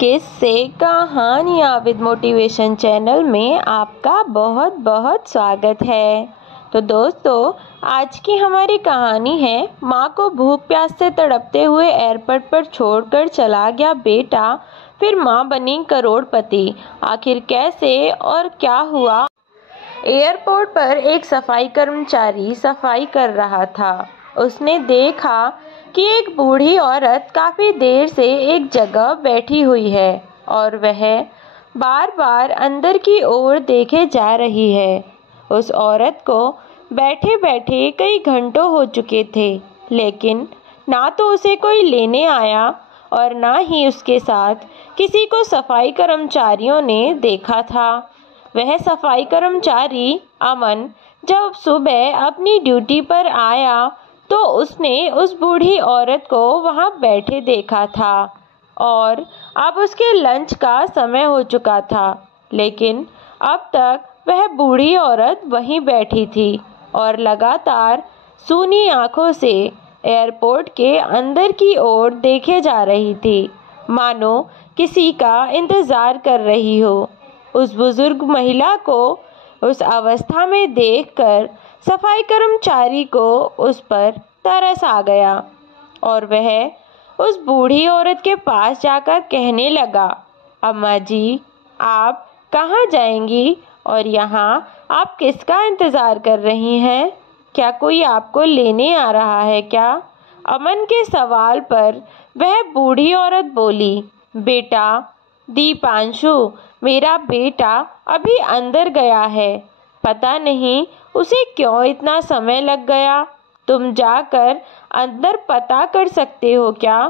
किस्से कहानियाँ with motivation channel में आपका बहुत बहुत स्वागत है। तो दोस्तों, आज की हमारी कहानी है माँ को भूख प्यास से तड़पते हुए एयरपोर्ट पर छोड़कर चला गया बेटा, फिर माँ बनी करोड़पति। आखिर कैसे और क्या हुआ? एयरपोर्ट पर एक सफाई कर्मचारी सफाई कर रहा था। उसने देखा कि एक बूढ़ी औरत काफी देर से एक जगह बैठी हुई है और वह बार बार अंदर की ओर देखे जा रही है। उस औरत को बैठे बैठे कई घंटों हो चुके थे, लेकिन ना तो उसे कोई लेने आया और ना ही उसके साथ किसी को सफाई कर्मचारियों ने देखा था। वह सफाई कर्मचारी अमन जब सुबह अपनी ड्यूटी पर आया तो उसने उस बूढ़ी औरत को वहां बैठे देखा था और अब उसके लंच का समय हो चुका था, लेकिन अब तक वह बूढ़ी औरत वहीं बैठी थी और लगातार सूनी आंखों से एयरपोर्ट के अंदर की ओर देखे जा रही थी, मानो किसी का इंतजार कर रही हो। उस बुजुर्ग महिला को उस अवस्था में देखकर सफाई कर्मचारी को उस पर तरस आ गया और वह उस बूढ़ी औरत के पास जाकर कहने लगा, अम्मा जी, आप कहाँ जाएंगी और यहाँ आप किसका इंतज़ार कर रही हैं? क्या कोई आपको लेने आ रहा है क्या? अमन के सवाल पर वह बूढ़ी औरत बोली, बेटा दीपांशु, मेरा बेटा अभी अंदर गया है। पता नहीं उसे क्यों इतना समय लग गया। तुम जाकर अंदर पता कर सकते हो क्या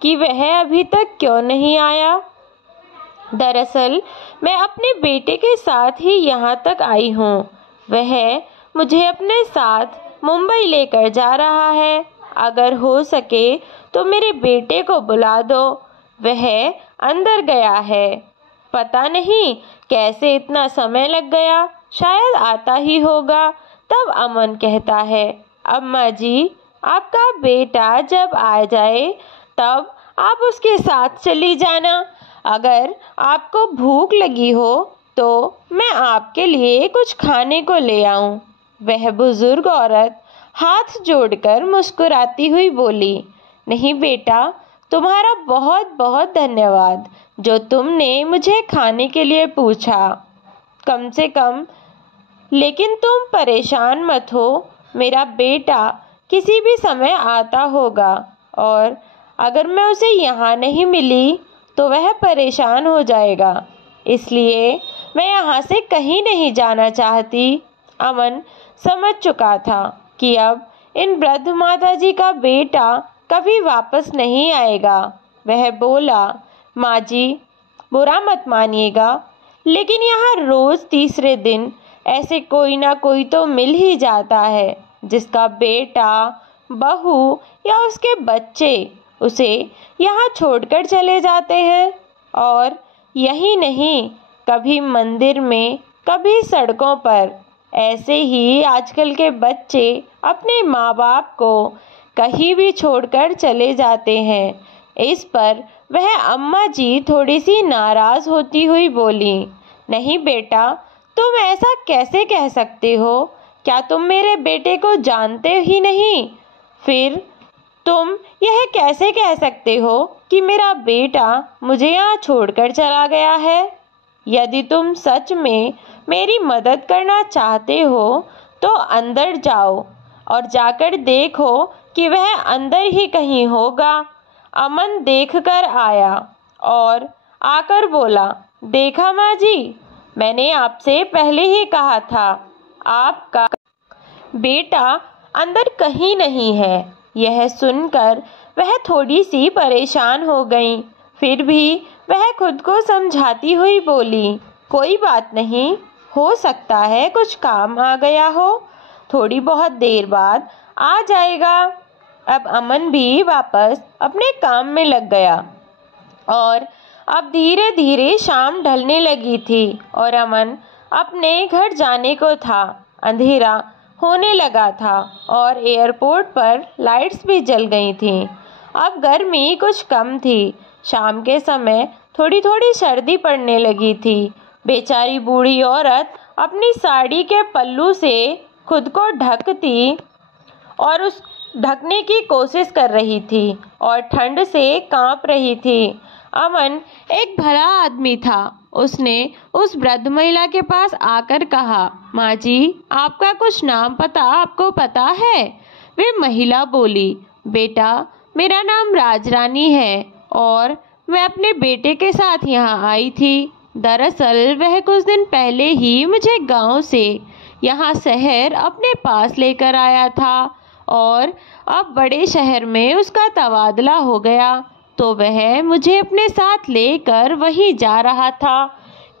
कि वह अभी तक क्यों नहीं आया? दरअसल मैं अपने बेटे के साथ ही यहाँ तक आई हूँ। वह मुझे अपने साथ मुंबई लेकर जा रहा है। अगर हो सके तो मेरे बेटे को बुला दो, वह अंदर गया है। पता नहीं कैसे इतना समय लग गया, शायद आता ही होगा। तब अमन कहता है, अम्मा जी, आपका बेटा जब आ जाए तब आप उसके साथ चली जाना। अगर आपको भूख लगी हो तो मैं आपके लिए कुछ खाने को ले आऊं। वह बुजुर्ग औरत हाथ जोड़कर मुस्कुराती हुई बोली, नहीं बेटा, तुम्हारा बहुत बहुत धन्यवाद जो तुमने मुझे खाने के लिए पूछा। कम से कम, लेकिन तुम परेशान मत हो, मेरा बेटा किसी भी समय आता होगा और अगर मैं उसे यहाँ नहीं मिली तो वह परेशान हो जाएगा, इसलिए मैं यहाँ से कहीं नहीं जाना चाहती। अमन समझ चुका था कि अब इन वृद्ध माता जी का बेटा कभी वापस नहीं आएगा। वह बोला, माँ जी, बुरा मत मानिएगा, लेकिन यहाँ रोज तीसरे दिन ऐसे कोई ना कोई तो मिल ही जाता है जिसका बेटा, बहू या उसके बच्चे उसे यहाँ छोड़कर चले जाते हैं। और यही नहीं, कभी मंदिर में, कभी सड़कों पर ऐसे ही आजकल के बच्चे अपने माँ बाप को कहीं भी छोड़कर चले जाते हैं। इस पर वह अम्मा जी थोड़ी सी नाराज होती हुई बोली, नहीं बेटा, तुम ऐसा कैसे कह सकते हो? क्या तुम मेरे बेटे को जानते ही नहीं? फिर तुम यह कैसे कह सकते हो कि मेरा बेटा मुझे यहाँ छोड़कर चला गया है? यदि तुम सच में मेरी मदद करना चाहते हो तो अंदर जाओ और जाकर देखो कि वह अंदर ही कहीं होगा। अमन देखकर आया और आकर बोला, देखा माँ जी, मैंने आपसे पहले ही कहा था, आपका बेटा अंदर कहीं नहीं है। यह सुनकर वह थोड़ी सी परेशान हो गई, फिर भी वह खुद को समझाती हुई बोली, कोई बात नहीं, हो सकता है कुछ काम आ गया हो, थोड़ी बहुत देर बाद आ जाएगा। अब अमन भी वापस अपने काम में लग गया और अब धीरे धीरे शाम ढलने लगी थी और अमन अपने घर जाने को था। अंधेरा होने लगा था और एयरपोर्ट पर लाइट्स भी जल गई थीं। अब गर्मी कुछ कम थी। शाम के समय थोड़ी थोड़ी सर्दी पड़ने लगी थी। बेचारी बूढ़ी औरत अपनी साड़ी के पल्लू से खुद को ढकती और उस ढकने की कोशिश कर रही थी और ठंड से कांप रही थी। अमन एक भला आदमी था। उसने उस वृद्ध महिला के पास आकर कहा, माँ जी, आपका कुछ नाम पता आपको पता है? वे महिला बोली, बेटा, मेरा नाम राजरानी है और मैं अपने बेटे के साथ यहाँ आई थी। दरअसल वह कुछ दिन पहले ही मुझे गांव से यहाँ शहर अपने पास लेकर आया था और अब बड़े शहर में उसका तबादला हो गया, तो वह मुझे अपने साथ लेकर वहीं जा रहा था।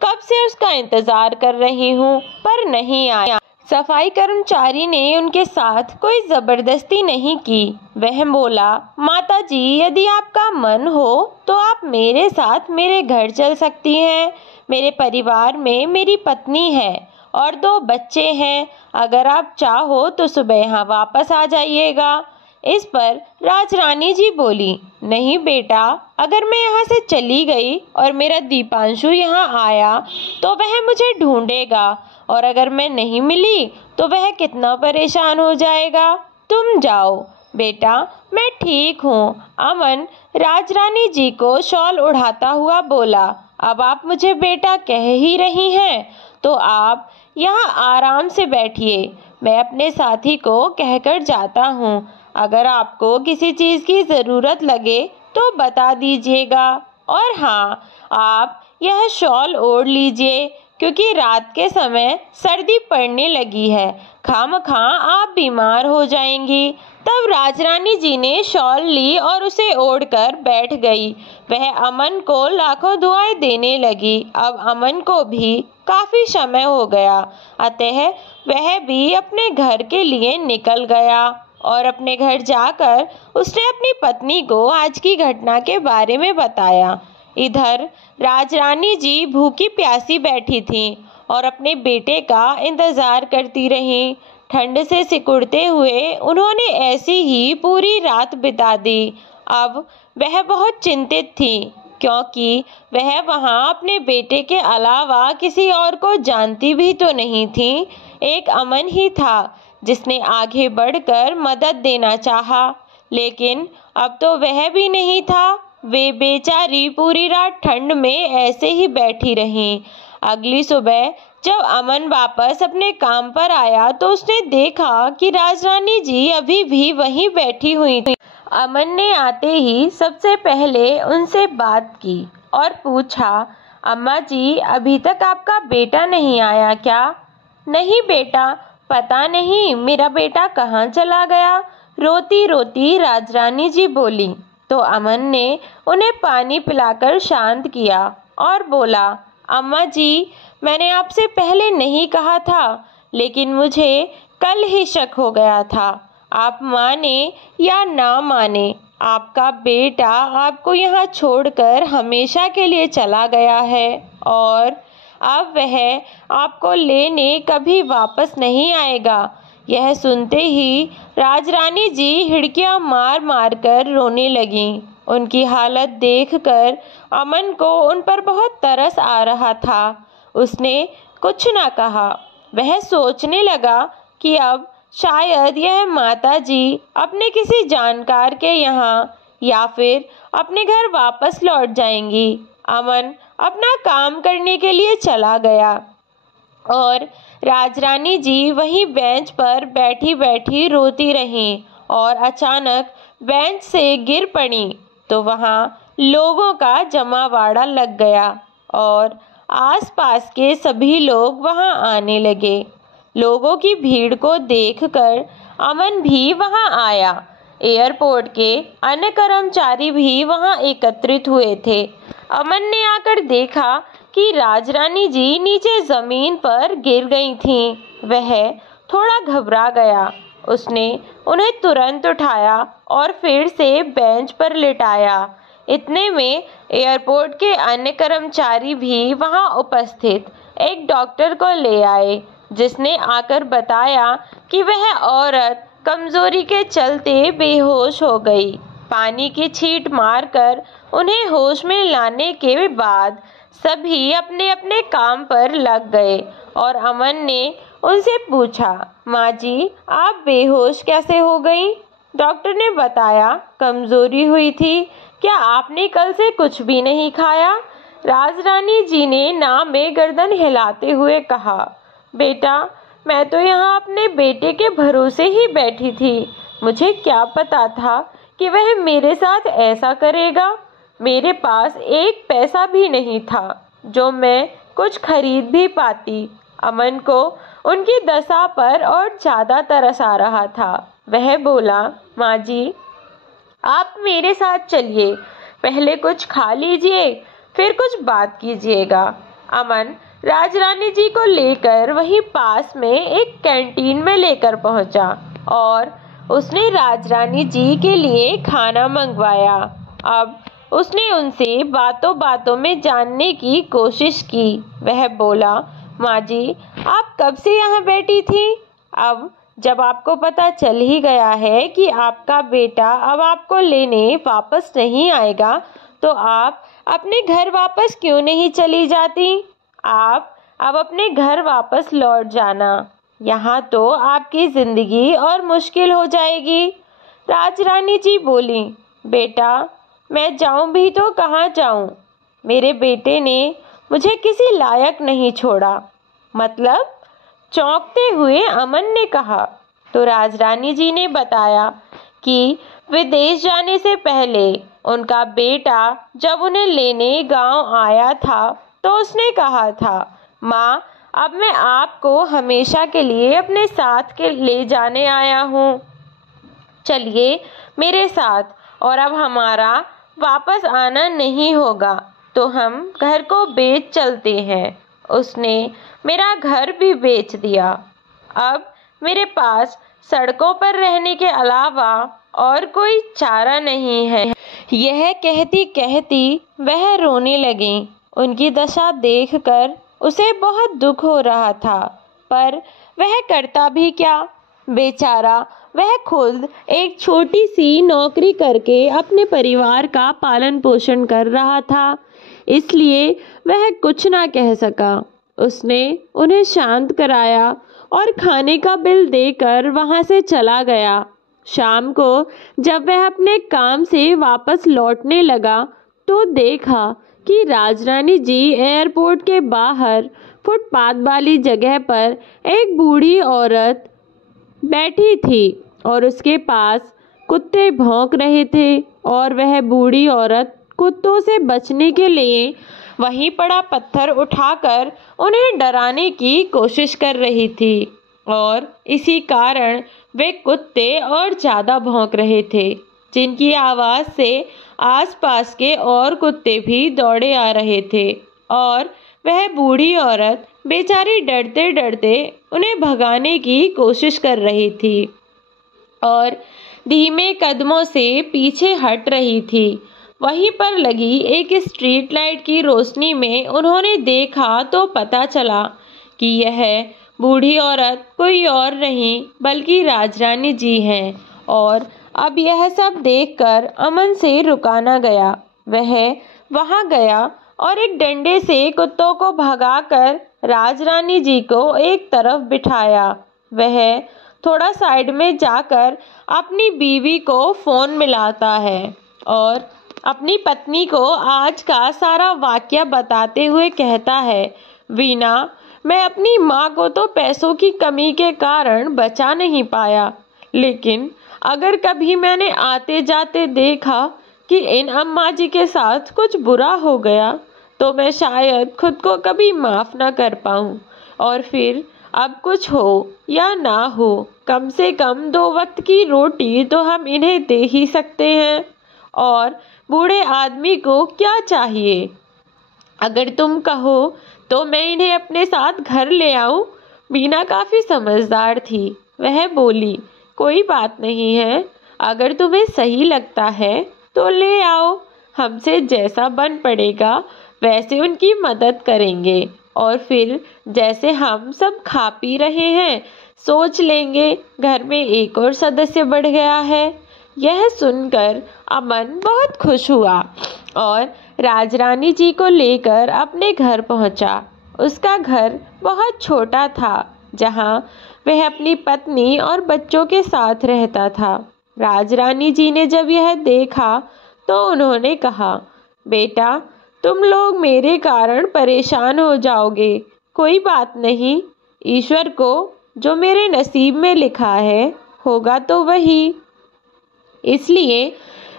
कब से उसका इंतज़ार कर रही हूँ पर नहीं आया। सफाई कर्मचारी ने उनके साथ कोई ज़बरदस्ती नहीं की। वह बोला, माता जी, यदि आपका मन हो तो आप मेरे साथ मेरे घर चल सकती हैं। मेरे परिवार में मेरी पत्नी है और 2 बच्चे हैं। अगर आप चाहो तो सुबह यहाँ वापस आ जाइएगा। इस पर राजरानी जी बोली, नहीं बेटा, अगर मैं यहाँ से चली गई और मेरा दीपांशु यहाँ आया तो वह मुझे ढूंढेगा और अगर मैं नहीं मिली तो वह कितना परेशान हो जाएगा। तुम जाओ बेटा, मैं ठीक हूँ। अमन राजरानी जी को शॉल उड़ाता हुआ बोला, अब आप मुझे बेटा कह ही रही हैं तो आप यहाँ आराम से बैठिए। मैं अपने साथी को कहकर जाता हूँ। अगर आपको किसी चीज़ की ज़रूरत लगे तो बता दीजिएगा। और हाँ, आप यह शॉल ओढ़ लीजिए क्योंकि रात के समय सर्दी पड़ने लगी है। खामखा आप बीमार हो जाएंगी। तब राजरानी जी ने शॉल ली और उसे ओढ़कर बैठ गई। वह अमन को लाखों दुआएं देने लगी। अब अमन को भी काफ़ी समय हो गया, अतः वह भी अपने घर के लिए निकल गया और अपने घर जाकर उसने अपनी पत्नी को आज की घटना के बारे में बताया। इधर राजरानी जी भूखी प्यासी बैठी थीं और अपने बेटे का इंतज़ार करती रहीं। ठंड से सिकुड़ते हुए उन्होंने ऐसी ही पूरी रात बिता दी। अब वह बहुत चिंतित थी क्योंकि वह वहाँ अपने बेटे के अलावा किसी और को जानती भी तो नहीं थी। एक अमन ही था जिसने आगे बढ़कर मदद देना चाहा, लेकिन अब तो वह भी नहीं था। वे बेचारी पूरी रात ठंड में ऐसे ही बैठी रहीं। अगली सुबह जब अमन वापस अपने काम पर आया तो उसने देखा कि राजरानी जी अभी भी वहीं बैठी हुई थी। अमन ने आते ही सबसे पहले उनसे बात की और पूछा, अम्मा जी, अभी तक आपका बेटा नहीं आया क्या? नहीं बेटा, पता नहीं मेरा बेटा कहाँ चला गया, रोती रोती राजरानी जी बोली। तो अमन ने उन्हें पानी पिलाकर शांत किया और बोला, अम्मा जी, मैंने आपसे पहले नहीं कहा था, लेकिन मुझे कल ही शक हो गया था। आप माने या ना माने, आपका बेटा आपको यहाँ छोड़कर हमेशा के लिए चला गया है और अब वह आपको लेने कभी वापस नहीं आएगा। यह सुनते ही राजरानी जी हिड़कियां मार मार कर रोने लगीं। उनकी हालत देखकर अमन को उन पर बहुत तरस आ रहा था। उसने कुछ ना कहा। वह सोचने लगा कि अब शायद यह माता जी अपने किसी जानकार के यहाँ या फिर अपने घर वापस लौट जाएंगी। अमन अपना काम करने के लिए चला गया और राजरानी जी वहीं बेंच पर बैठी बैठी रोती रहीं और अचानक बेंच से गिर पड़ी तो वहाँ लोगों का जमावड़ा लग गया और आसपास के सभी लोग वहाँ आने लगे। लोगों की भीड़ को देखकर अमन भी वहाँ आया। एयरपोर्ट के अन्य कर्मचारी भी वहाँ एकत्रित हुए थे। अमन ने आकर देखा कि राजरानी जी नीचे ज़मीन पर गिर गई थीं। वह थोड़ा घबरा गया। उसने उन्हें तुरंत उठाया और फिर से बेंच पर लिटाया। इतने में एयरपोर्ट के अन्य कर्मचारी भी वहां उपस्थित एक डॉक्टर को ले आए, जिसने आकर बताया कि वह औरत कमजोरी के चलते बेहोश हो गई। पानी की छींट मारकर उन्हें होश में लाने के बाद सभी अपने अपने काम पर लग गए और अमन ने उनसे पूछा, माँ जी आप बेहोश कैसे हो गई? डॉक्टर ने बताया कमजोरी हुई थी। क्या आपने कल से कुछ भी नहीं खाया? राजरानी जी ने ना में गर्दन हिलाते हुए कहा, बेटा मैं तो यहाँ अपने बेटे के भरोसे ही बैठी थी। मुझे क्या पता था कि वह मेरे साथ ऐसा करेगा। मेरे पास एक पैसा भी नहीं था जो मैं कुछ खरीद भी पाती। अमन को उनकी दशा पर और ज़्यादा तरस आ रहा था। वह बोला, माँ जी आप मेरे साथ चलिए, पहले कुछ खा लीजिए फिर कुछ बात कीजिएगा। अमन राजरानी जी को लेकर वहीं पास में एक कैंटीन में लेकर पहुंचा और उसने राजरानी जी के लिए खाना मंगवाया। अब उसने उनसे बातों बातों में जानने की कोशिश की। वह बोला, माँ जी आप कब से यहाँ बैठी थी? अब जब आपको पता चल ही गया है कि आपका बेटा अब आपको लेने वापस नहीं आएगा तो आप अपने घर वापस क्यों नहीं चली जाती? आप अब अपने घर वापस लौट जाना, यहाँ तो आपकी जिंदगी और मुश्किल हो जाएगी। राजरानी जी बोली, बेटा मैं जाऊं भी तो कहाँ जाऊं? मेरे बेटे ने मुझे किसी लायक नहीं छोड़ा। मतलब? चौंकते हुए अमन ने कहा। तो राजरानी जी ने बताया कि विदेश जाने से पहले उनका बेटा जब उन्हें लेने गांव आया था तो उसने कहा था, माँ अब मैं आपको हमेशा के लिए अपने साथ के ले जाने आया हूँ, चलिए मेरे साथ और अब हमारा वापस आना नहीं होगा तो हम घर को बेच चलते हैं। उसने मेरा घर भी बेच दिया। अब मेरे पास सड़कों पर रहने के अलावा और कोई चारा नहीं है। यह कहती कहती वह रोने लगी। उनकी दशा देखकर उसे बहुत दुख हो रहा था, पर वह करता भी क्या? बेचारा वह खुद एक छोटी सी नौकरी करके अपने परिवार का पालन पोषण कर रहा था, इसलिए वह कुछ ना कह सका। उसने उन्हें शांत कराया और खाने का बिल देकर वहां से चला गया। शाम को जब वह अपने काम से वापस लौटने लगा तो देखा कि राजरानी जी एयरपोर्ट के बाहर फुटपाथ वाली जगह पर एक बूढ़ी औरत बैठी थी और उसके पास कुत्ते भौंक रहे थे और वह बूढ़ी औरत कुत्तों से बचने के लिए वहीं पड़ा पत्थर उठाकर उन्हें डराने की कोशिश कर रही थी और इसी कारण वे कुत्ते और ज़्यादा भौंक रहे थे, जिनकी आवाज़ से आसपास के और कुत्ते भी दौड़े आ रहे थे और वह बूढ़ी औरत बेचारी डरते डरते उन्हें भगाने की कोशिश कर रही थी और धीमे कदमों से पीछे हट रही थी। वहीं पर लगी एक स्ट्रीट लाइट की रोशनी में उन्होंने देखा तो पता चला कि यह बूढ़ी औरत कोई और नहीं बल्कि राजरानी जी हैं और अब यह सब देखकर अमन से रुका न गया। वह वहां गया और एक डंडे से कुत्तों को भगाकर राजरानी जी को एक तरफ बिठाया। वह थोड़ा साइड में जाकर अपनी बीवी को फ़ोन मिलाता है और अपनी पत्नी को आज का सारा वाकया बताते हुए कहता है, वीना मैं अपनी माँ को तो पैसों की कमी के कारण बचा नहीं पाया, लेकिन अगर कभी मैंने आते जाते देखा कि इन अम्मा जी के साथ कुछ बुरा हो गया तो मैं शायद खुद को कभी माफ़ ना कर पाऊँ। और फिर अब कुछ हो या ना हो, कम से कम 2 वक्त की रोटी तो हम इन्हें दे ही सकते हैं। और बूढ़े आदमी को क्या चाहिए? अगर तुम कहो तो मैं इन्हें अपने साथ घर ले आऊं। मीना काफ़ी समझदार थी। वह बोली, कोई बात नहीं है, अगर तुम्हें सही लगता है तो ले आओ, हमसे जैसा बन पड़ेगा वैसे उनकी मदद करेंगे और फिर जैसे हम सब खा पी रहे हैं सोच लेंगे घर में एक और सदस्य बढ़ गया है। यह सुनकर अमन बहुत खुश हुआ और राजरानी जी को लेकर अपने घर पहुंचा। उसका घर बहुत छोटा था, जहां वह अपनी पत्नी और बच्चों के साथ रहता था। राजरानी जी ने जब यह देखा तो उन्होंने कहा, बेटा, तुम लोग मेरे कारण परेशान हो जाओगे। कोई बात नहीं, ईश्वर को जो मेरे नसीब में लिखा है होगा तो वही, इसलिए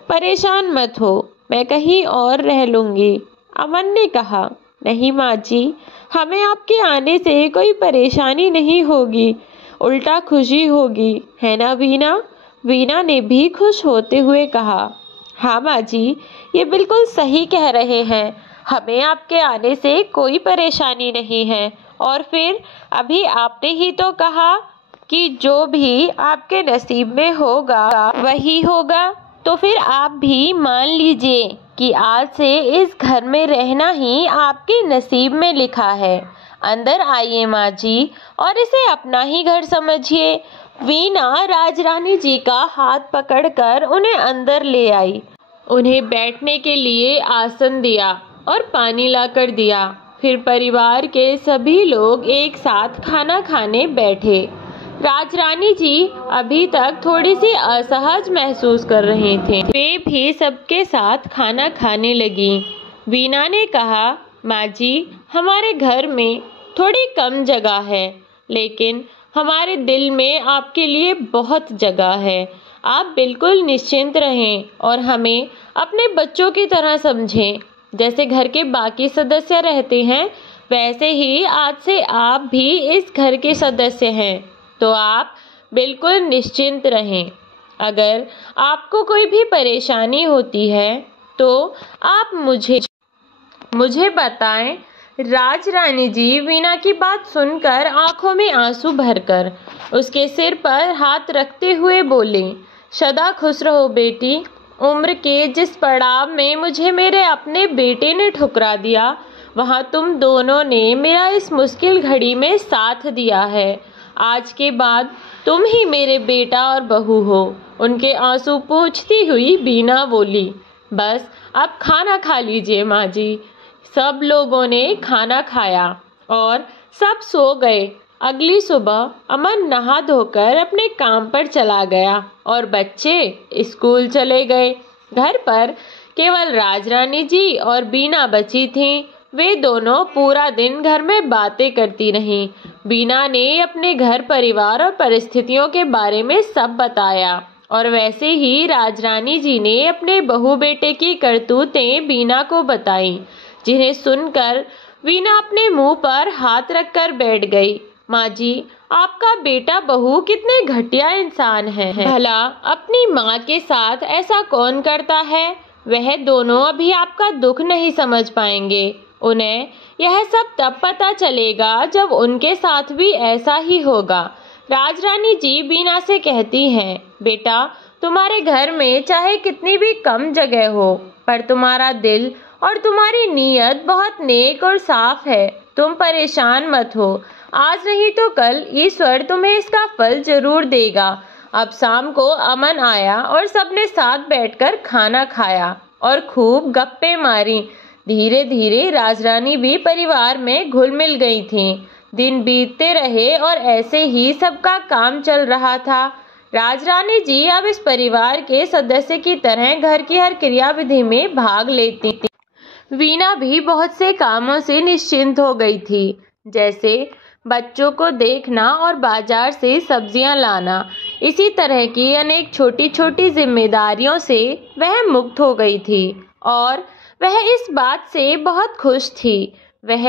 परेशान मत हो, मैं कहीं और रह लूंगी। अमन ने कहा, नहीं माँ जी, हमें आपके आने से कोई परेशानी नहीं होगी, उल्टा खुशी होगी, है ना वीना? वीना ने भी खुश होते हुए कहा, हाँ माँ जी, ये बिल्कुल सही कह रहे हैं, हमें आपके आने से कोई परेशानी नहीं है। और फिर अभी आपने ही तो कहा कि जो भी आपके नसीब में होगा वही होगा, तो फिर आप भी मान लीजिए कि आज से इस घर में रहना ही आपके नसीब में लिखा है। अंदर आइए माँ जी और इसे अपना ही घर समझिए। वीना राजरानी जी का हाथ पकड़कर उन्हें अंदर ले आई, उन्हें बैठने के लिए आसन दिया और पानी लाकर दिया। फिर परिवार के सभी लोग एक साथ खाना खाने बैठे। राजरानी जी अभी तक थोड़ी सी असहज महसूस कर रहे थे। वे भी सबके साथ खाना खाने लगी। वीना ने कहा, माँ जी, हमारे घर में थोड़ी कम जगह है, लेकिन हमारे दिल में आपके लिए बहुत जगह है। आप बिल्कुल निश्चिंत रहें और हमें अपने बच्चों की तरह समझें। जैसे घर के बाकी सदस्य रहते हैं, वैसे ही आज से आप भी इस घर के सदस्य हैं, तो आप बिल्कुल निश्चिंत रहें। अगर आपको कोई भी परेशानी होती है तो आप मुझे बताएं। राजरानी जी वीना की बात सुनकर आंखों में आंसू भरकर उसके सिर पर हाथ रखते हुए बोले, सदा खुश रहो बेटी। उम्र के जिस पड़ाव में मुझे मेरे अपने बेटे ने ठुकरा दिया, वहाँ तुम दोनों ने मेरा इस मुश्किल घड़ी में साथ दिया है। आज के बाद तुम ही मेरे बेटा और बहू हो। उनके आंसू पोंछती हुई वीना बोली, बस अब खाना खा लीजिए माँ जी। सब लोगों ने खाना खाया और सब सो गए। अगली सुबह अमन नहा धोकर अपने काम पर चला गया और बच्चे स्कूल चले गए। घर पर केवल राजरानी जी और वीना बची थीं। वे दोनों पूरा दिन घर में बातें करती रहीं। वीना ने अपने घर परिवार और परिस्थितियों के बारे में सब बताया और वैसे ही राजरानी जी ने अपने बहू बेटे की करतूतें वीना को बताई, जिन्हें सुनकर वीना अपने मुंह पर हाथ रखकर बैठ गई। माँ जी, आपका बेटा बहू कितने घटिया इंसान है। भला अपनी माँ के साथ ऐसा कौन करता है? वह दोनों अभी आपका दुख नहीं समझ पाएंगे। उन्हें यह सब तब पता चलेगा जब उनके साथ भी ऐसा ही होगा। राजरानी जी वीना से कहती हैं, बेटा, तुम्हारे घर में चाहे कितनी भी कम जगह हो, पर तुम्हारा दिल और तुम्हारी नीयत बहुत नेक और साफ है। तुम परेशान मत हो, आज नहीं तो कल ईश्वर तुम्हें इसका फल जरूर देगा। अब शाम को अमन आया और सबने साथ बैठकर खाना खाया और खूब गप्पे मारी। धीरे धीरे राजरानी भी परिवार में घुल मिल गई थीं। दिन बीतते रहे और ऐसे ही सबका काम चल रहा था। राजरानी जी अब इस परिवार के सदस्य की तरह घर की हर क्रियाविधि में भाग लेती थी। वीना भी बहुत से कामों से निश्चिंत हो गई थी, जैसे बच्चों को देखना और बाजार से सब्जियां लाना। इसी तरह की अनेक छोटी छोटी जिम्मेदारियों से वह मुक्त हो गई थी और वह इस बात से बहुत खुश थी। वह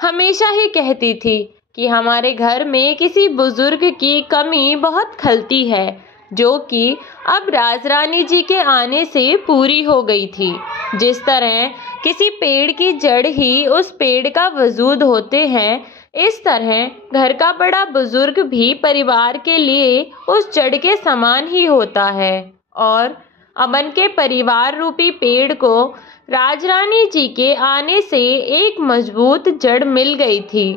हमेशा ही कहती थी कि हमारे घर में किसी बुजुर्ग की कमी बहुत खलती है, जो कि अब राजरानी जी के आने से पूरी हो गई थी। जिस तरह किसी पेड़ की जड़ ही उस पेड़ का वजूद होते हैं, इस तरह घर का बड़ा बुजुर्ग भी परिवार के लिए उस जड़ के समान ही होता है। और अमन के परिवार रूपी पेड़ को राजरानी जी के आने से एक मजबूत जड़ मिल गई थी।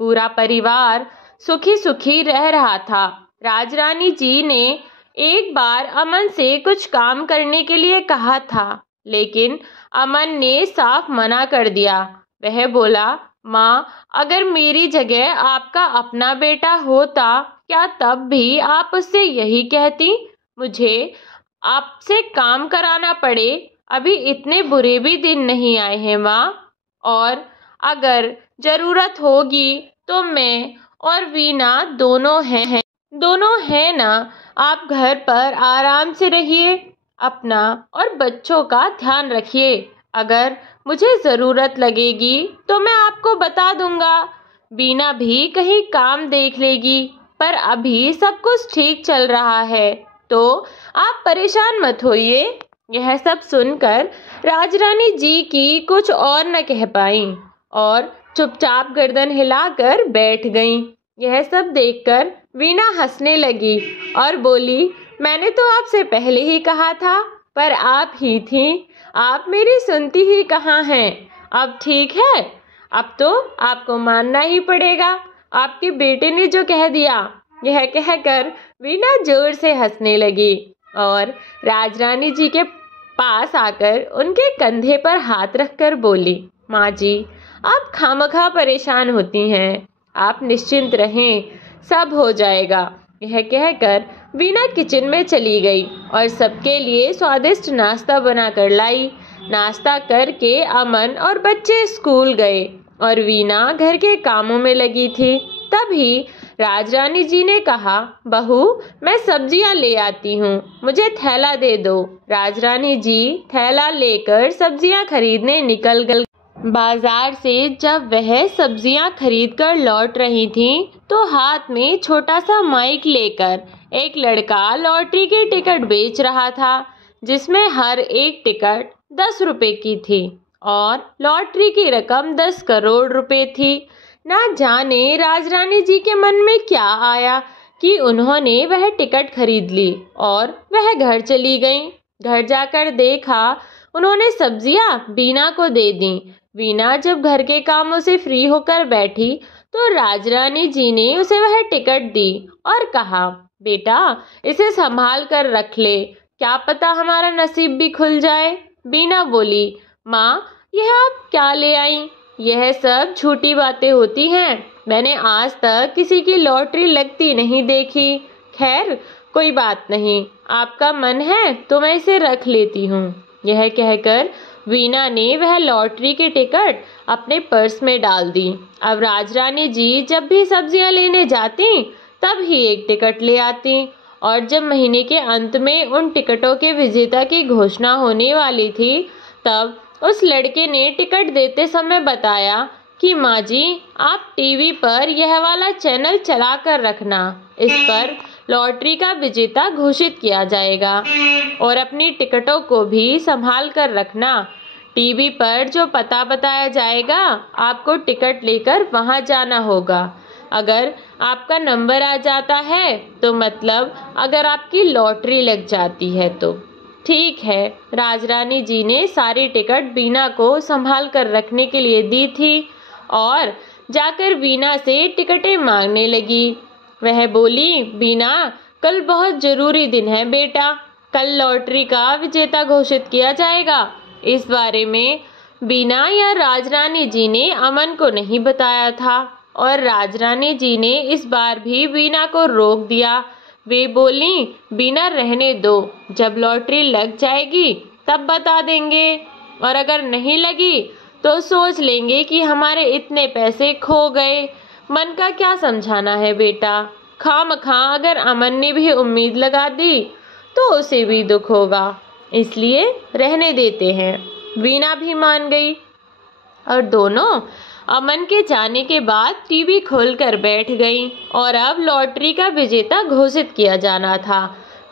पूरा परिवार सुखी सुखी रह रहा था। राजरानी जी ने एक बार अमन से कुछ काम करने के लिए कहा था, लेकिन अमन ने साफ मना कर दिया। वह बोला, माँ, अगर मेरी जगह आपका अपना बेटा होता, क्या तब भी आप उससे यही कहती? मुझे आपसे काम कराना पड़े, अभी इतने बुरे भी दिन नहीं आए हैं माँ। और अगर जरूरत होगी तो मैं और वीना दोनों हैं ना। आप घर पर आराम से रहिए, अपना और बच्चों का ध्यान रखिए। अगर मुझे जरूरत लगेगी तो मैं आपको बता दूंगा। बीना भी कहीं काम देख लेगी, पर अभी सब कुछ ठीक चल रहा है, तो आप परेशान मत होइए। यह सब सुनकर राजरानी जी की कुछ और न कह पाईं और चुपचाप गर्दन हिलाकर बैठ गईं। यह सब देखकर वीना हंसने लगी और बोली, मैंने तो आपसे पहले ही कहा था, पर आप ही थीं। आप मेरी सुनती ही कहाँ हैं। अब ठीक है, अब तो आपको मानना ही पड़ेगा। आपके बेटे ने जो कह दिया। यह कहकर वीना जोर से हंसने लगी और राजरानी जी के पास आकर उनके कंधे पर हाथ रखकर बोली, माँ जी, आप खामखा परेशान होती हैं। आप निश्चिंत रहें, सब हो जाएगा। यह कहकर वीना किचन में चली गई और सबके लिए स्वादिष्ट नाश्ता बनाकर लाई। नाश्ता करके अमन और बच्चे स्कूल गए और वीना घर के कामों में लगी थी। तभी राजरानी जी ने कहा, बहू, मैं सब्जियां ले आती हूँ, मुझे थैला दे दो। राजरानी जी थैला लेकर सब्जियां खरीदने निकल गई। बाजार से जब वह सब्जियां खरीद कर लौट रही थीं, तो हाथ में छोटा सा माइक लेकर एक लड़का लॉटरी के टिकट बेच रहा था, जिसमें हर एक टिकट 10 रुपए की थी और लॉटरी की रकम 10 करोड़ रुपए थी। ना जाने राजरानी जी के मन में क्या आया कि उन्होंने वह टिकट खरीद ली और वह घर चली गईं। घर जाकर देखा, उन्होंने सब्जियां बीना को दे दी। वीना जब घर के कामों से फ्री होकर बैठी, तो राजरानी जी ने उसे वह टिकट दी और कहा, बेटा, इसे संभाल कर रख ले, क्या पता हमारा नसीब भी खुल जाए। बीना बोली, माँ, यह आप क्या ले आई? यह सब झूठी बातें होती हैं। मैंने आज तक किसी की लॉटरी लगती नहीं देखी। खैर, कोई बात नहीं, आपका मन है तो मैं इसे रख लेती हूँ। यह कहकर वीना ने वह लॉटरी की टिकट अपने पर्स में डाल दी। अब राजरानी जी जब भी सब्जियां लेने जाती, तब ही एक टिकट ले आती और जब महीने के अंत में उन टिकटों के विजेता की घोषणा होने वाली थी, तब उस लड़के ने टिकट देते समय बताया कि माँ जी, आप टीवी पर यह वाला चैनल चला कर रखना, इस पर लॉटरी का विजेता घोषित किया जाएगा और अपनी टिकटों को भी संभाल कर रखना। टीवी पर जो पता बताया जाएगा, आपको टिकट लेकर वहां जाना होगा। अगर आपका नंबर आ जाता है तो मतलब अगर आपकी लॉटरी लग जाती है तो। ठीक है। राजरानी जी ने सारी टिकट बीना को संभाल कर रखने के लिए दी थी और जाकर बीना से टिकटें मांगने लगी। वह बोली, बीना, कल बहुत जरूरी दिन है बेटा, कल लॉटरी का विजेता घोषित किया जाएगा। इस बारे में बीना या राजरानी जी ने अमन को नहीं बताया था और राजरानी जी ने इस बार भी बीना को रोक दिया। वे बोली, बीना, रहने दो, जब लॉटरी लग जाएगी तब बता देंगे, और अगर नहीं लगी तो सोच लेंगे कि हमारे इतने पैसे खो गए। मन का क्या समझाना है बेटा, खामखा अगर अमन ने भी उम्मीद लगा दी तो उसे भी दुख होगा, इसलिए रहने देते हैं। वीना भी मान गई और दोनों अमन के जाने के बाद टीवी खोलकर बैठ गईं और अब लॉटरी का विजेता घोषित किया जाना था।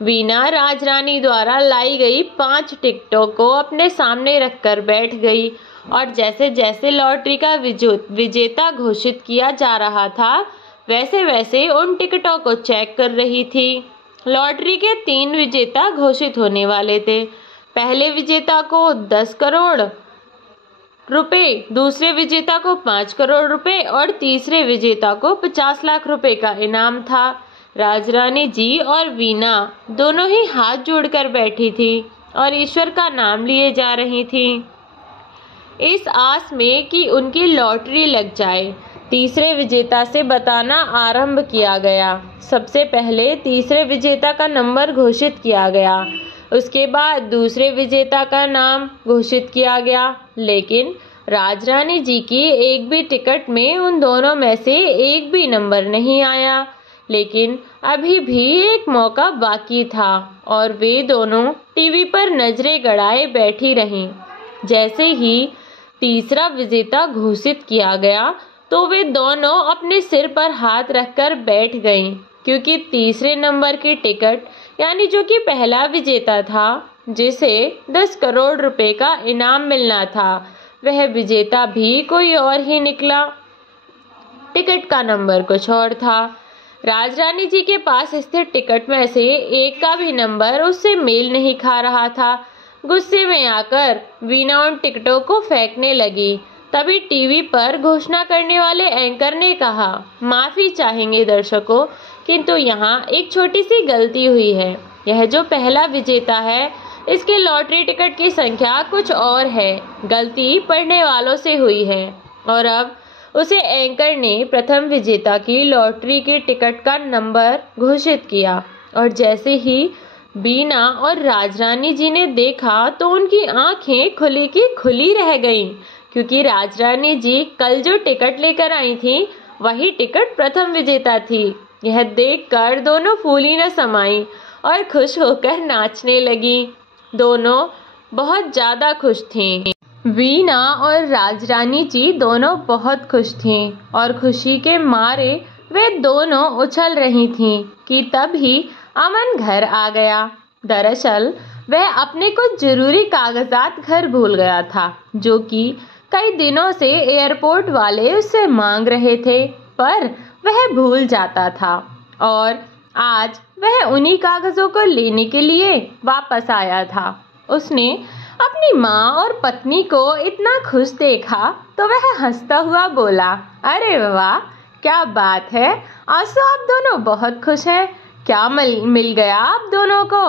वीना राजरानी द्वारा लाई गई 5 टिकटों को अपने सामने रखकर बैठ गई और जैसे जैसे लॉटरी का विजेता घोषित किया जा रहा था, वैसे वैसे उन टिकटों को चेक कर रही थी। लॉटरी के 3 विजेता घोषित होने वाले थे। पहले विजेता को 10 करोड़ रुपए, दूसरे विजेता को 5 करोड़ रुपए और तीसरे विजेता को 50 लाख रुपए का इनाम था। राजरानी जी और वीना दोनों ही हाथ जोड़कर बैठी थी और ईश्वर का नाम लिए जा रही थी, इस आस में कि उनकी लॉटरी लग जाए। तीसरे विजेता से बताना आरंभ किया गया। सबसे पहले तीसरे विजेता का नंबर घोषित किया गया, उसके बाद दूसरे विजेता का नाम घोषित किया गया। लेकिन राजरानी जी की एक भी टिकट में उन दोनों में से एक भी नंबर नहीं आया। लेकिन अभी भी एक मौका बाकी था और वे दोनों टीवी पर नजरें गड़ाए बैठी रहीं। जैसे ही तीसरा विजेता घोषित किया गया तो वे दोनों अपने सिर पर हाथ रखकर बैठ गईं, क्योंकि तीसरे नंबर की टिकट यानी जो कि पहला विजेता था, जिसे 10 करोड़ रुपए का इनाम मिलना था, वह विजेता भी कोई और ही निकला। टिकट का नंबर कुछ और था। राजरानी जी के पास स्थित टिकट में से एक का भी नंबर उससे मेल नहीं खा रहा था। गुस्से में आकर वीना उन टिकटों को फेंकने लगी। तभी टीवी पर घोषणा करने वाले एंकर ने कहा, माफी चाहेंगे दर्शकों, किंतु यहाँ एक छोटी सी गलती हुई है। यह जो पहला विजेता है, इसके लॉटरी टिकट की संख्या कुछ और है। गलती पढ़ने वालों से हुई है। और अब उसे एंकर ने प्रथम विजेता की लॉटरी के टिकट का नंबर घोषित किया और जैसे ही बीना और राजरानी जी ने देखा तो उनकी आंखें खुली की खुली रह गईं, क्योंकि राजरानी जी कल जो टिकट लेकर आई थी वही टिकट प्रथम विजेता थी। यह देखकर दोनों फूली न समाई और खुश होकर नाचने लगी। दोनों बहुत ज्यादा खुश थीं। वीना और राजरानी जी दोनों बहुत खुश थीं और खुशी के मारे वे दोनों उछल रही थीं कि तभी अमन घर आ गया। दरअसल वह अपने कुछ जरूरी कागजात घर भूल गया था, जो कि कई दिनों से एयरपोर्ट वाले उससे मांग रहे थे, पर वह भूल जाता था और आज वह उन्हीं कागजों को लेने के लिए वापस आया था। उसने अपनी माँ और पत्नी को इतना खुश देखा तो वह हंसता हुआ बोला, अरे वाह, क्या बात है, आज तो आप दोनों बहुत खुश हैं। क्या मिल गया आप दोनों को?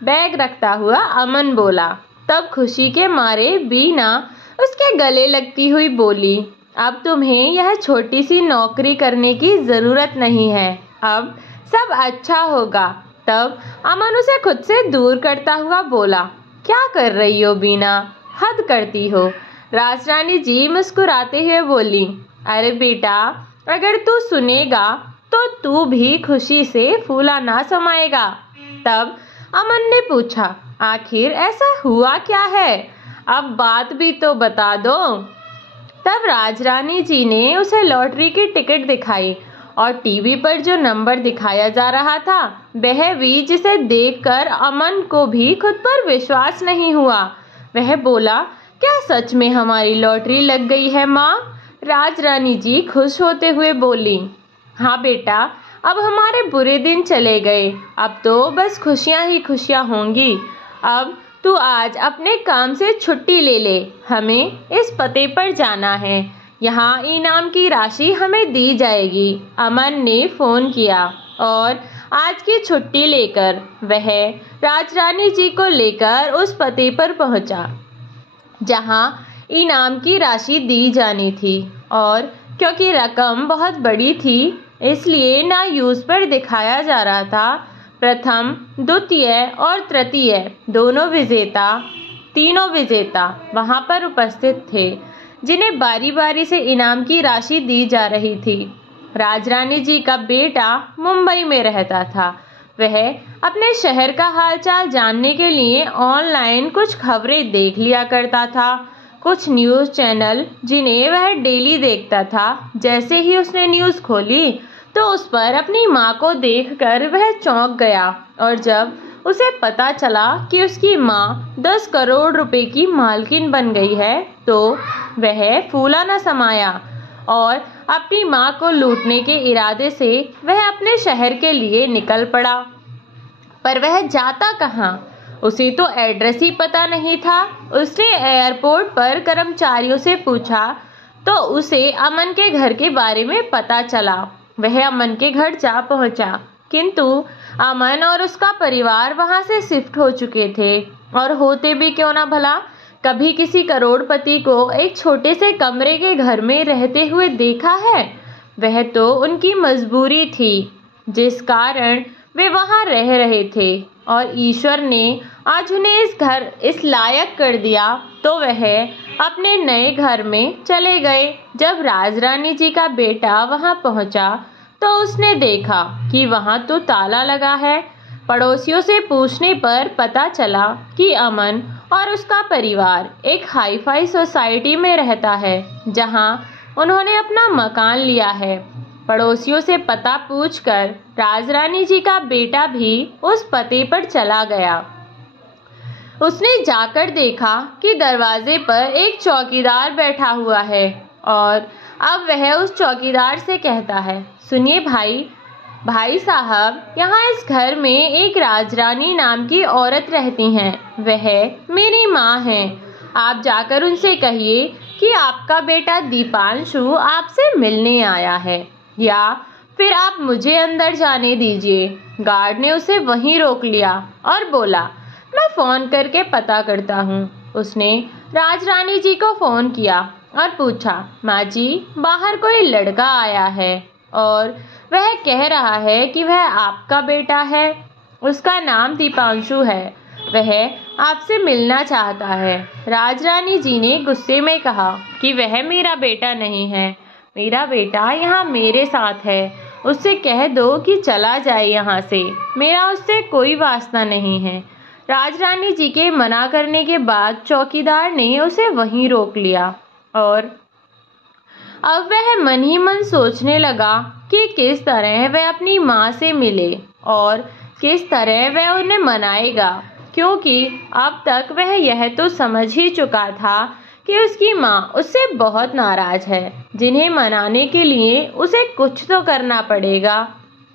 बैग रखता हुआ अमन बोला। तब खुशी के मारे बीना उसके गले लगती हुई बोली, अब तुम्हें यह छोटी सी नौकरी करने की जरूरत नहीं है, अब सब अच्छा होगा। तब अमन उसे खुद से दूर करता हुआ बोला, क्या कर रही हो बीना, हद करती हो। राजरानी जी मुस्कुराते हुए बोली, अरे बेटा, अगर तू सुनेगा तो तू भी खुशी से फूला ना समाएगा। तब अमन ने पूछा, आखिर ऐसा हुआ क्या है, अब बात भी तो बता दो। तब राजरानी जी ने उसे लॉटरी की टिकट दिखाई और टीवी पर जो नंबर दिखाया जा रहा था वह भी, जिसे देखकर अमन को भी खुद पर विश्वास नहीं हुआ। वह बोला, क्या सच में हमारी लॉटरी लग गई है माँ? राजरानी जी खुश होते हुए बोली, हाँ बेटा, अब हमारे बुरे दिन चले गए, अब तो बस खुशियाँ ही खुशियाँ होंगी। अब तू आज अपने काम से छुट्टी ले ले, हमें इस पते पर जाना है, यहाँ इनाम की राशि हमें दी जाएगी। अमन ने फोन किया और आज की छुट्टी लेकर वह राजरानी जी को लेकर उस पते पर पहुंचा जहाँ इनाम की राशि दी जानी थी। और क्योंकि रकम बहुत बड़ी थी इसलिए ना न्यूज़ पर दिखाया जा रहा था। प्रथम, द्वितीय और तृतीय तीनों विजेता वहां पर उपस्थित थे, जिन्हें बारी बारी से इनाम की राशि दी जा रही थी। राजरानी जी का बेटा मुंबई में रहता था। वह अपने शहर का हालचाल जानने के लिए ऑनलाइन कुछ खबरें देख लिया करता था, कुछ न्यूज़ चैनल जिन्हें वह डेली देखता था। जैसे ही उसने न्यूज़ खोली तो उस पर अपनी माँ को देखकर वह चौंक गया और जब उसे पता चला कि उसकी माँ 10 करोड़ रुपए की मालकिन बन गई है तो वह फूला न समाया और अपनी माँ को लूटने के इरादे से वह अपने शहर के लिए निकल पड़ा। पर वह जाता कहाँ, उसे तो एड्रेस ही पता नहीं था। उसने एयरपोर्ट पर कर्मचारियों से पूछा तो उसे अमन के घर के बारे में पता चला। वह अमन के घर जा पहुंचा किंतु अमन और उसका परिवार वहां से शिफ्ट हो चुके थे, और होते भी क्यों ना भला। कभी किसी करोड़पति को एक छोटे से कमरे के घर में रहते हुए देखा है? वह तो उनकी मजबूरी थी जिस कारण वे वहां रह रहे थे, और ईश्वर ने आज उन्हें इस लायक कर दिया तो वह अपने नए घर में चले गए। जब राजरानी जी का बेटा वहां पहुंचा तो उसने देखा कि वहां तो ताला लगा है। पड़ोसियों से पूछने पर पता चला कि अमन और उसका परिवार एक हाई-फाई सोसाइटी में रहता है, जहां उन्होंने अपना मकान लिया है। पड़ोसियों से पता पूछकर राजरानी जी का बेटा भी उस पते पर चला गया। उसने जाकर देखा कि दरवाजे पर एक चौकीदार बैठा हुआ है, और अब वह उस चौकीदार से कहता है, सुनिए भाई साहब, यहाँ इस घर में एक राजरानी नाम की औरत रहती हैं। वह मेरी माँ हैं। आप जाकर उनसे कहिए कि आपका बेटा दीपांशु आपसे मिलने आया है, या फिर आप मुझे अंदर जाने दीजिए। गार्ड ने उसे वहीं रोक लिया और बोला, मैं फोन करके पता करता हूँ। उसने राजरानी जी को फोन किया और पूछा, माँ जी, बाहर कोई लड़का आया है और वह कह रहा है कि वह आपका बेटा है। उसका नाम दीपांशु है। वह आपसे मिलना चाहता है। राजरानी जी ने गुस्से में कहा कि वह मेरा बेटा नहीं है। मेरा बेटा यहाँ मेरे साथ है। उससे कह दो कि चला जाए यहाँ से। मेरा उससे कोई वास्ता नहीं है। राजरानी जी के मना करने के बाद चौकीदार ने उसे वहीं रोक लिया, और अब वह मन ही मन सोचने लगा कि किस तरह वह अपनी माँ से मिले और किस तरह वह उन्हें मनाएगा, क्योंकि अब तक वह यह तो समझ ही चुका था कि उसकी माँ उससे बहुत नाराज है, जिन्हें मनाने के लिए उसे कुछ तो करना पड़ेगा,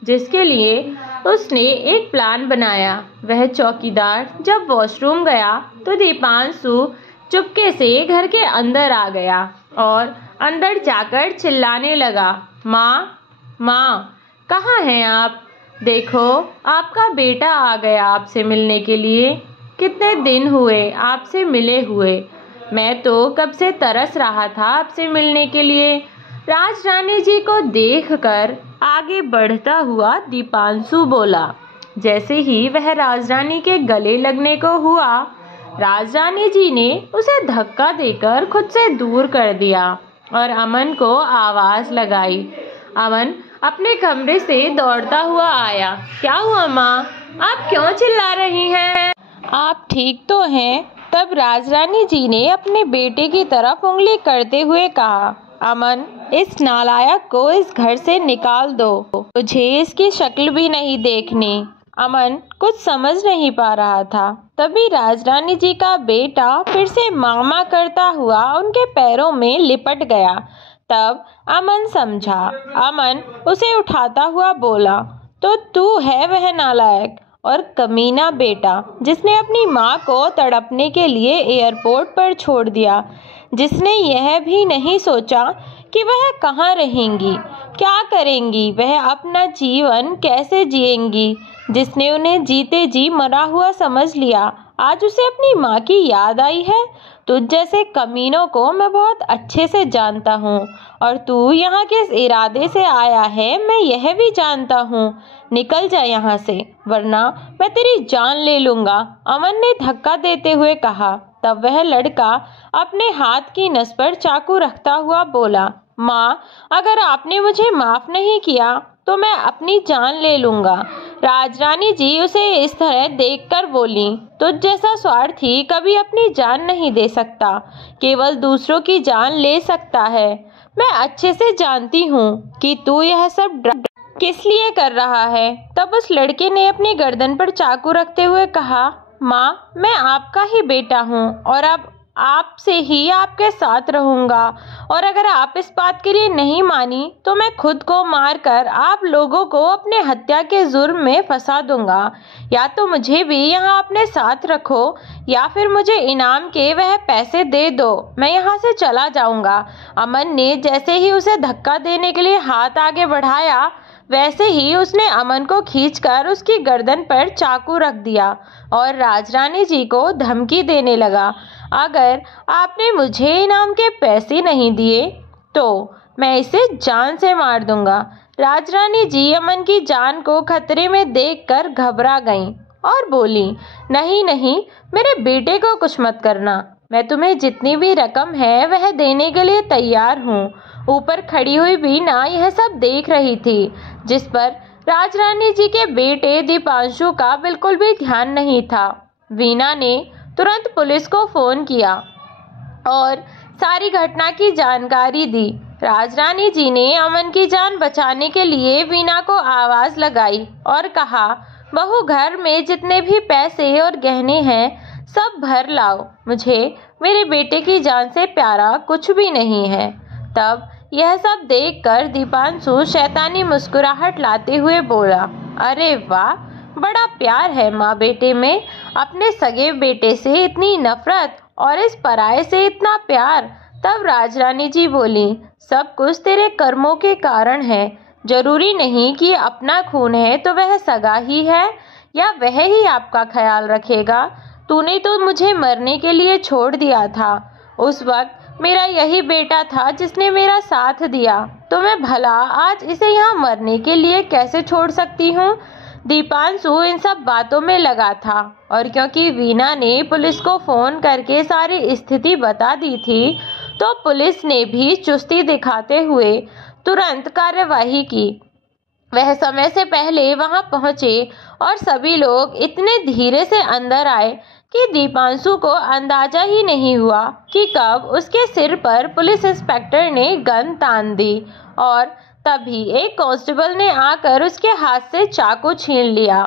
जिसके लिए उसने एक प्लान बनाया। वह चौकीदार जब वॉशरूम गया तो दीपांशु चुपके से घर के अंदर आ गया और अंदर जाकर चिल्लाने लगा, माँ, कहाँ हैं आप? देखो, आपका बेटा आ गया आपसे मिलने के लिए। कितने दिन हुए आपसे मिले हुए। मैं तो कब से तरस रहा था आपसे मिलने के लिए। राजरानी जी को देखकर आगे बढ़ता हुआ दीपांशु बोला। जैसे ही वह राजरानी के गले लगने को हुआ, राजरानी जी ने उसे धक्का देकर खुद से दूर कर दिया और अमन को आवाज लगाई। अमन अपने कमरे से दौड़ता हुआ आया। क्या हुआ माँ? आप क्यों चिल्ला रही हैं? आप ठीक तो हैं? तब राजरानी जी ने अपने बेटे की तरफ उंगली करते हुए कहा, अमन, इस नालायक को इस घर से निकाल दो। मुझे इसकी शक्ल भी नहीं देखनी। अमन कुछ समझ नहीं पा रहा था। तभी राजरानी जी का बेटा फिर से मामा करता हुआ उनके पैरों में लिपट गया। तब अमन समझा। अमन उसे उठाता हुआ बोला, तो तू है वह नालायक और कमीना बेटा जिसने अपनी माँ को तड़पने के लिए एयरपोर्ट पर छोड़ दिया, जिसने यह भी नहीं सोचा कि वह कहाँ रहेंगी, क्या करेंगी, वह अपना जीवन कैसे जिएंगी, जिसने उन्हें जीते जी मरा हुआ समझ लिया। आज उसे अपनी माँ की याद आई है। तुझ जैसे कमीनों को मैं बहुत अच्छे से जानता हूँ, और तू यहाँ किस इरादे से आया है मैं यह भी जानता हूँ। निकल जा यहाँ से, वरना मैं तेरी जान ले लूँगा, अमन ने धक्का देते हुए कहा। तब वह लड़का अपने हाथ की नस पर चाकू रखता हुआ बोला, माँ, अगर आपने मुझे माफ़ नहीं किया तो मैं अपनी जान ले लूँगा। राजरानी जी उसे इस तरह देखकर बोली, तुझ जैसा स्वार्थी कभी अपनी जान नहीं दे सकता, केवल दूसरों की जान ले सकता है। मैं अच्छे से जानती हूँ कि तू यह सब किस लिए कर रहा है। तब उस लड़के ने अपनी गर्दन पर चाकू रखते हुए कहा, माँ, मैं आपका ही बेटा हूँ और अब आपसे ही आपके साथ रहूँगा, और अगर आप इस बात के लिए नहीं मानी तो मैं खुद को मारकर आप लोगों को अपने हत्या के जुर्म में फंसा दूंगा। या तो मुझे भी यहाँ अपने साथ रखो या फिर मुझे इनाम के वह पैसे दे दो, मैं यहाँ से चला जाऊँगा। अमन ने जैसे ही उसे धक्का देने के लिए हाथ आगे बढ़ाया वैसे ही उसने अमन को खींचकर उसकी गर्दन पर चाकू रख दिया और राजरानी जी को धमकी देने लगा, अगर आपने मुझे इनाम के पैसे नहीं दिए तो मैं इसे जान से मार दूंगा। राजरानी जी अमन की जान को खतरे में देखकर घबरा गईं और बोली, नहीं नहीं, मेरे बेटे को कुछ मत करना। मैं तुम्हें जितनी भी रकम है वह देने के लिए तैयार हूँ। ऊपर खड़ी हुई वीना यह सब देख रही थी, जिस पर राजरानी जी के बेटे दीपांशु का बिल्कुल भी ध्यान नहीं था। वीना ने तुरंत पुलिस को फोन किया और सारी घटना की जानकारी दी। राजरानी जी ने अमन की जान बचाने के लिए वीना को आवाज लगाई और कहा, बहू, घर में जितने भी पैसे और गहने हैं सब भर लाओ, मुझे मेरे बेटे की जान से प्यारा कुछ भी नहीं है। तब यह सब देखकर दीपांशु शैतानी मुस्कुराहट लाते हुए बोला, अरे वाह, बड़ा प्यार है माँ बेटे में। अपने सगे बेटे से इतनी नफरत और इस पराये से इतना प्यार। तब राजरानी जी बोली, सब कुछ तेरे कर्मों के कारण है। जरूरी नहीं कि अपना खून है तो वह सगा ही है या वह ही आपका ख्याल रखेगा। तूने तो मुझे मरने के लिए छोड़ दिया था। उस वक्त मेरा यही बेटा था जिसने मेरा साथ दिया, तो मैं भला आज इसे यहाँ मरने के लिए कैसे छोड़ सकती हूँ। दीपांशु इन सब बातों में लगा था और क्योंकि वीना ने पुलिस को फोन करके सारी स्थिति बता दी थी, तो पुलिस ने भी चुस्ती दिखाते हुए तुरंत कार्यवाही की। वह समय से पहले वहां पहुंचे और सभी लोग इतने धीरे से अंदर आए कि दीपांशु को अंदाजा ही नहीं हुआ कि कब उसके सिर पर पुलिस इंस्पेक्टर ने गन तान दी और तभी एक कांस्टेबल ने आकर उसके हाथ से चाकू छीन लिया।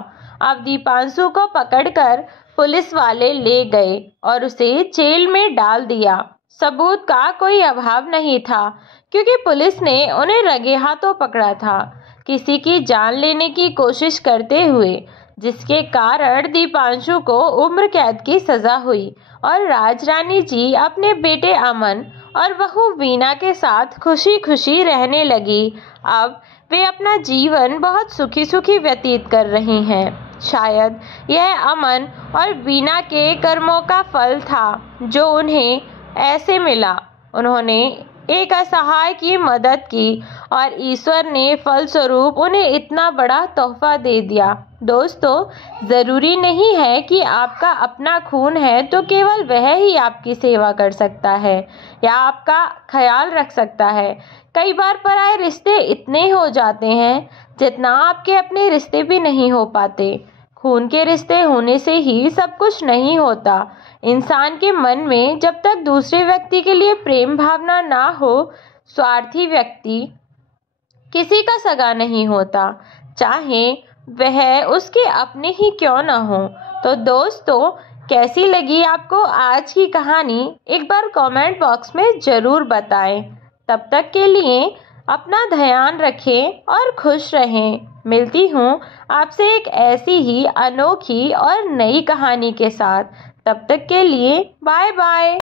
अब दीपांशु को पकड़कर पुलिस वाले ले गए और उसे जेल में डाल दिया। सबूत का कोई अभाव नहीं था क्योंकि पुलिस ने उन्हें रंगे हाथों पकड़ा था, किसी की जान लेने की कोशिश करते हुए, जिसके कारण दीपांशु को उम्र कैद की सजा हुई और राजरानी जी अपने बेटे अमन और बहू वीना के साथ खुशी खुशी रहने लगी। अब वे अपना जीवन बहुत सुखी सुखी व्यतीत कर रही हैं। शायद यह अमन और वीना के कर्मों का फल था जो उन्हें ऐसे मिला। उन्होंने एक असहाय की मदद की और ईश्वर ने फलस्वरूप उन्हें इतना बड़ा तोहफा दे दिया। दोस्तों, ज़रूरी नहीं है कि आपका अपना खून है तो केवल वह ही आपकी सेवा कर सकता है या आपका ख्याल रख सकता है। कई बार पराये रिश्ते इतने हो जाते हैं जितना आपके अपने रिश्ते भी नहीं हो पाते। खून के रिश्ते होने से ही सब कुछ नहीं होता। इंसान के मन में जब तक दूसरे व्यक्ति के लिए प्रेम भावना ना हो, स्वार्थी व्यक्ति किसी का सगा नहीं होता, चाहे वह उसके अपने ही क्यों ना हो। तो दोस्तों, कैसी लगी आपको आज की कहानी, एक बार कमेंट बॉक्स में ज़रूर बताएं। तब तक के लिए अपना ध्यान रखें और खुश रहें। मिलती हूँ आपसे एक ऐसी ही अनोखी और नई कहानी के साथ। तब तक के लिए बाय बाय।